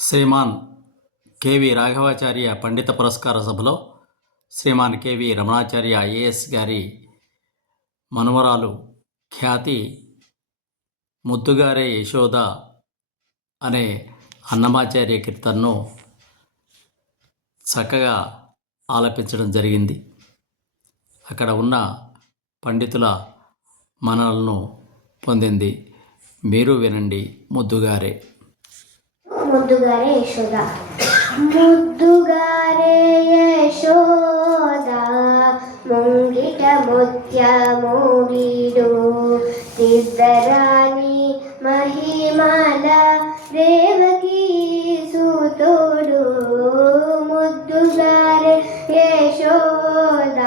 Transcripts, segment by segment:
Shriman KV Raghavacharya పండిత పురస్కార సభలో Shriman KV Ramanacharya IAS గారి మనుమరాలు ఖ్యాతి ముద్దుగారే యశోద అనే అన్నమాచార్య కీర్తనను చక్కగా ఆలపించడం జరిగింది. అక్కడ ఉన్న పండితుల మన్ననలను పొందింది. మీరు వినండి. ముద్దుగారే యశోద. ముద్దుగారే యశోద ముంగిట ముత్యము వీడు సిద్ధరాణి మహిమల దేవకీ సూతుడు. ముద్దుగారే యశోద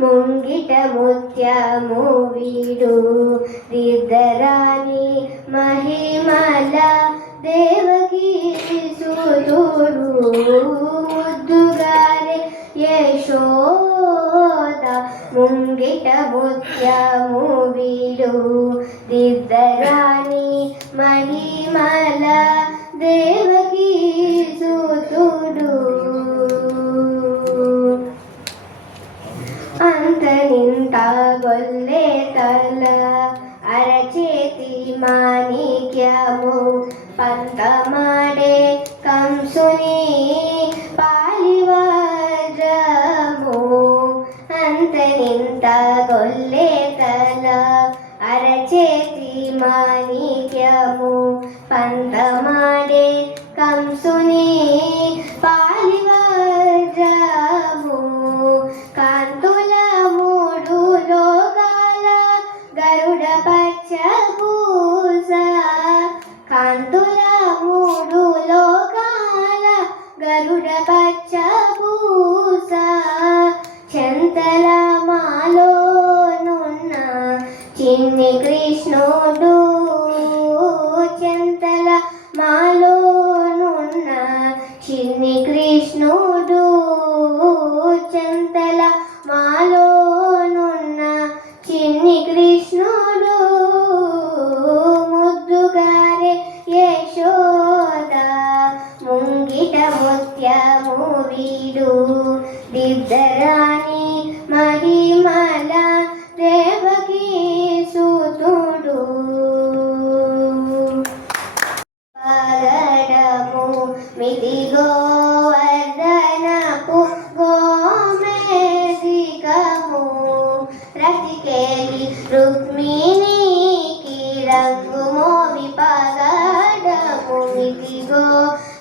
ముంగిట ముత్యము వీడు సిద్ధరాణి మహిమల దేవకీ సూతుడు. ముద్దుగారే యశోద ముంగిట ముత్యము వీడు సిద్ధరాణి మహిమల దేవకీ సూతుడు. అంతనింత గొల్లే తల అరచేతి మాణిక్యము పంతమాడే కంసుని పాలివజ్రము. అంతనింత గొల్లే తల అరచేతి మాణిక్యము పంతమాడే కంసుని పాలివజ్రము. కాంతుల మూడు లోకాల గరుడ పచ్చ పూస. కాంతుల మూడు లోకాల గరుడ పచ్చ పూస. చెంతల మాలోనున్న చిన్ని కృష్ణుడు. చెంతల మాలోనున్న చిన్ని కృష్ణుడు. చెంతల మాలోనున్న చిన్ని కృష్ణుడు. ముద్దుగారే యశోద ముంగిట ముత్యము వీడు సిద్ధరాణి మహిమల దేవకీ సూతుడు. పగడము మితిగో వర్ధనపు గోమేధికము రతికేలి రుక్మిణీకి రంగు మోవి. పగడము మితిగో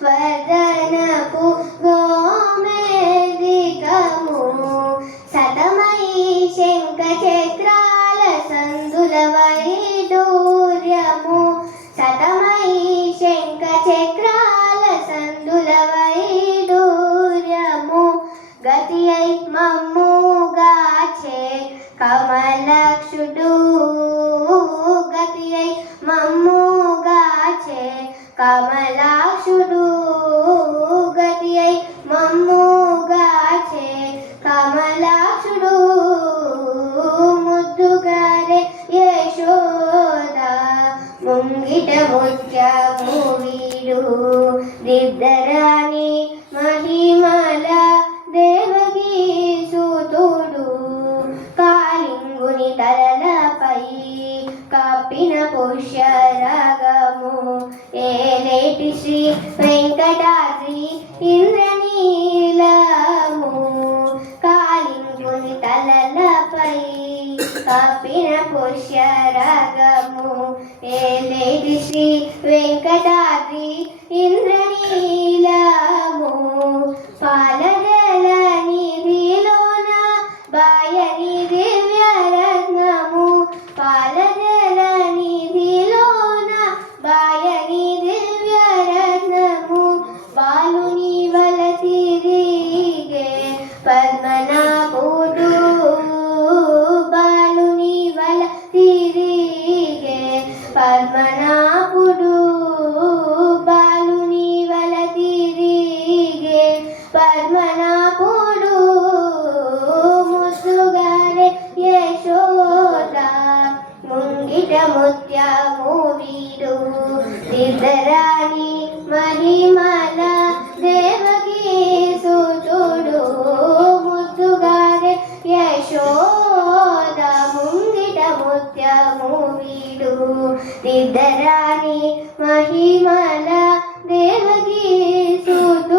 వర్ధనపు గోమేధికము సతమై శంఖ చక్రాల సందుల వైడూర్యము. సతమై శంఖ చక్రాల సందుల వైడూర్యము. గతి అయి మమ్ముగాచే కమలక్షుడు. గతి అయి మమ్ముగాచే కమలాక్షుడు. గతి అయి మమ్ముగాచే కమలాక్షుడు. ముద్దుగారే యశోద ముంగిట ముత్యము వీడు సిద్ధరాణి మహిమల దేవకీ సూతుడు. కాళింగుని తలలపై కప్పిన పుష్యరాగము ఏలేటి శ్రీ వెంకటాద్రి ఇంద్రనీలము. కాళింగుని తలలపై కప్పిన పుష్యరాగము ఏలేటి శ్రీ వెంకటాద్రి ఇంద్రనీలము. పాలజల నిధిలోన బాయని దివ్యరత్నము. పాలజల నిధిలోన బాయని దివ్యరత్నము. బాలుని వల తిరిగే పద్మనాభుడు. బాలుని వల తిరిగే పద్మనాభుడు. బాలు యశోద ముంగిట ముత్యము వీడు దిద్దరాని మహిమల దేవకీ సూతు